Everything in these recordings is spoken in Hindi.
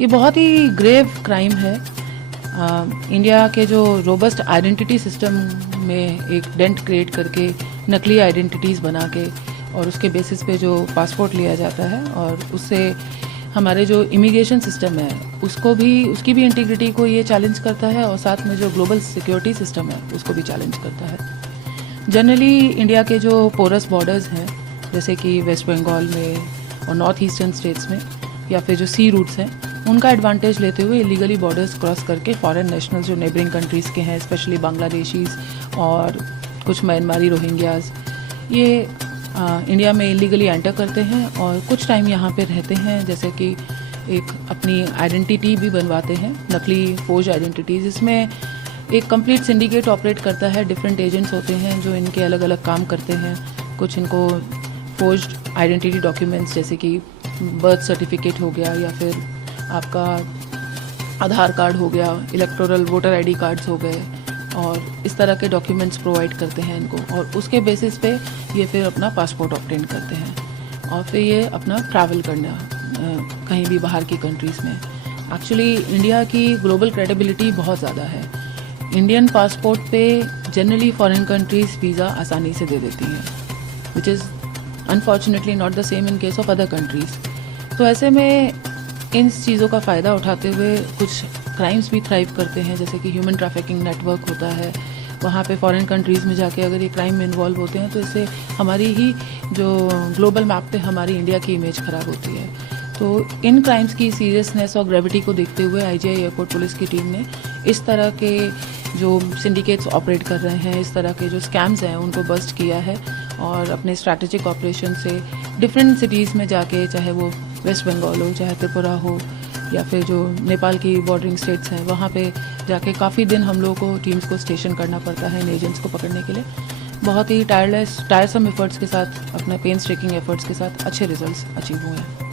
ये बहुत ही ग्रेव क्राइम है। इंडिया के जो रोबस्ट आइडेंटिटी सिस्टम में एक डेंट क्रिएट करके नकली आइडेंटिटीज़ बना के और उसके बेसिस पे जो पासपोर्ट लिया जाता है और उससे हमारे जो इमिग्रेशन सिस्टम है उसको भी, उसकी भी इंटीग्रिटी को ये चैलेंज करता है और साथ में जो ग्लोबल सिक्योरिटी सिस्टम है उसको भी चैलेंज करता है। जनरली इंडिया के जो पोरस बॉर्डर्स हैं जैसे कि वेस्ट बंगाल में और नॉर्थ ईस्टर्न स्टेट्स में या फिर जो सी रूट्स हैं उनका एडवांटेज लेते हुए इलीगली बॉर्डर्स क्रॉस करके फॉरेन नेशनल्स जो नेबरिंग कंट्रीज़ के हैं, स्पेशली बांग्लादेशीज़ और कुछ म्यांमारी रोहिंग्याज, ये इंडिया में इलीगली एंटर करते हैं और कुछ टाइम यहाँ पे रहते हैं, जैसे कि एक अपनी आइडेंटिटी भी बनवाते हैं, नकली फोर्ज आइडेंटिटीज़। इसमें एक कंप्लीट सिंडिकेट ऑपरेट करता है, डिफरेंट एजेंट्स होते हैं जो इनके अलग अलग काम करते हैं। कुछ इनको फोर्ज आइडेंटिटी डॉक्यूमेंट्स जैसे कि बर्थ सर्टिफिकेट हो गया या फिर आपका आधार कार्ड हो गया, इलेक्टोरल वोटर आईडी कार्ड्स हो गए और इस तरह के डॉक्यूमेंट्स प्रोवाइड करते हैं इनको और उसके बेसिस पे ये फिर अपना पासपोर्ट ऑब्टेन करते हैं और फिर ये अपना ट्रैवल करना कहीं भी बाहर की कंट्रीज़ में। एक्चुअली इंडिया की ग्लोबल क्रेडिबिलिटी बहुत ज़्यादा है। इंडियन पासपोर्ट पे जनरली फॉरेन कंट्रीज़ वीज़ा आसानी से दे देती हैं, which is unfortunately not the same in case of other countries. तो ऐसे में इन चीज़ों का फ़ायदा उठाते हुए कुछ क्राइम्स भी थ्राइव करते हैं, जैसे कि ह्यूमन ट्रैफिकिंग नेटवर्क होता है, वहाँ पे फॉरेन कंट्रीज़ में जाके अगर ये क्राइम में इन्वॉल्व होते हैं तो इससे हमारी ही जो ग्लोबल मैप पे हमारी इंडिया की इमेज ख़राब होती है। तो इन क्राइम्स की सीरियसनेस और ग्रेविटी को देखते हुए आईजीआई एयरपोर्ट पुलिस की टीम ने इस तरह के जो सिंडिकेट्स ऑपरेट कर रहे हैं, इस तरह के जो स्कैम्स हैं उनको बस्ट किया है और अपने स्ट्रैटेजिक ऑपरेशन से डिफरेंट सिटीज़ में जाके, चाहे वो वेस्ट बंगाल हो, चाहे त्रिपुरा हो या फिर जो नेपाल की बॉर्डरिंग स्टेट्स हैं, वहाँ पे जाके काफ़ी दिन हम लोगों को टीम्स को स्टेशन करना पड़ता है इन एजेंट्स को पकड़ने के लिए। बहुत ही टायरसम एफर्ट्स के साथ, अपने पेन स्टेकिंग एफर्ट्स के साथ अच्छे रिजल्ट्स अचीव हुए हैं।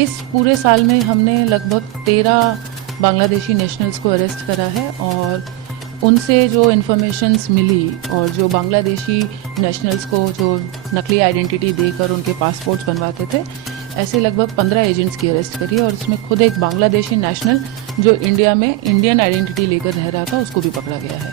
इस पूरे साल में हमने लगभग 13 बांग्लादेशी नेशनल्स को अरेस्ट करा है और उनसे जो इन्फॉर्मेशंस मिली और जो बांग्लादेशी नेशनल्स को जो नकली आइडेंटिटी देकर उनके पासपोर्ट्स बनवाते थे, ऐसे लगभग 15 एजेंट्स की अरेस्ट करी और उसमें खुद एक बांग्लादेशी नेशनल जो इंडिया में इंडियन आइडेंटिटी लेकर रह रहा था उसको भी पकड़ा गया है।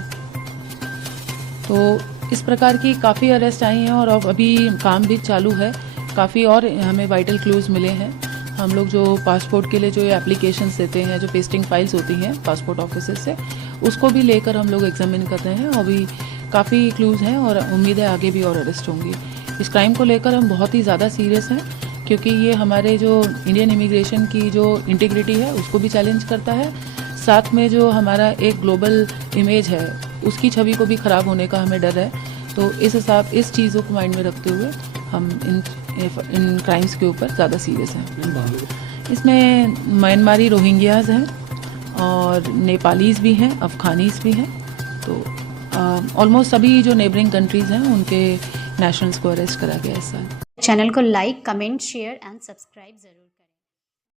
तो इस प्रकार की काफ़ी अरेस्ट आई हैं और अब अभी काम भी चालू है। काफ़ी और हमें वाइटल क्लूज़ मिले हैं। हम लोग जो पासपोर्ट के लिए जो ये एप्लीकेशंस देते हैं, जो पेस्टिंग फाइल्स होती हैं पासपोर्ट ऑफिस से, उसको भी लेकर हम लोग एग्जामिन कर रहे हैं। अभी काफ़ी क्लूज़ हैं और उम्मीद है आगे भी और अरेस्ट होंगी। इस क्राइम को लेकर हम बहुत ही ज़्यादा सीरियस हैं क्योंकि ये हमारे जो इंडियन इमिग्रेशन की जो इंटीग्रिटी है उसको भी चैलेंज करता है, साथ में जो हमारा एक ग्लोबल इमेज है उसकी छवि को भी ख़राब होने का हमें डर है। तो इस चीज़ों को माइंड में रखते हुए हम इन क्राइम्स के ऊपर ज़्यादा सीरियस हैं। इसमें म्यांमारी रोहिंग्याज हैं और नेपालीज़ भी हैं, अफ़गानीज़ भी हैं। तो ऑलमोस्ट सभी जो नेबरिंग कंट्रीज़ हैं उनके नेशनल्स को अरेस्ट करा गया इस साल। चैनल को like, comment, share and subscribe जरूर।